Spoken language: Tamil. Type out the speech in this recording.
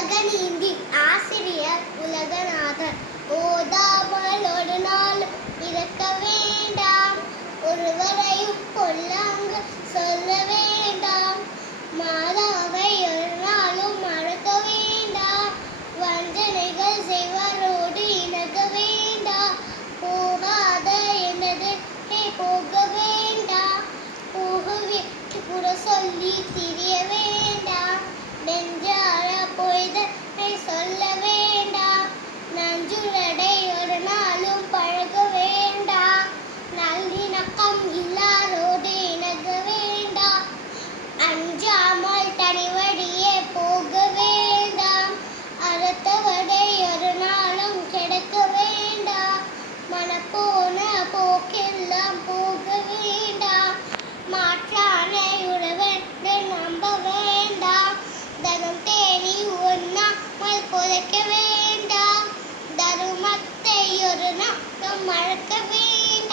உலக நீந்தி ஆசிரியர் உலகநாதர். ஓதாமல் ஒரு நாள் இருக்க வேண்டாம், ஒருவரையும் கொல்லாங்கு சொல்ல வேண்டாம், மாதாவை ஒரு நாளும் மறக்க வேண்டாம், வஞ்சனைகள் செய்வரோடு இணங்க வேண்டாம், போகாத என்னது போக வேண்டாம், போகவிட்டு புற சொல்லி திரிய வேண்டாம், நெஞ்சார பொய்தனை சொல்ல வேண்டாம், நஞ்சுரடை ஒரு நாளும் பழக வேண்டாம், நல்லிணக்கம் இல்லாரோடு இணங்க வேண்டாம், அஞ்சாமல் தனி வழியே போக வேண்டாம், அறுத்தவடை ஒரு நாளும் கிடைக்க வேண்டாம், மனப்போன போக்கெல்லாம் போக வேண்டாம், மாற்றான உறவென்று நம்ப வேண்டாம், தனம் தேடி ஒண்ணாமல் புதைக்க வேண்டாம், தருமத்தை ஒரு நாளும் மறக்க வேண்டாம்.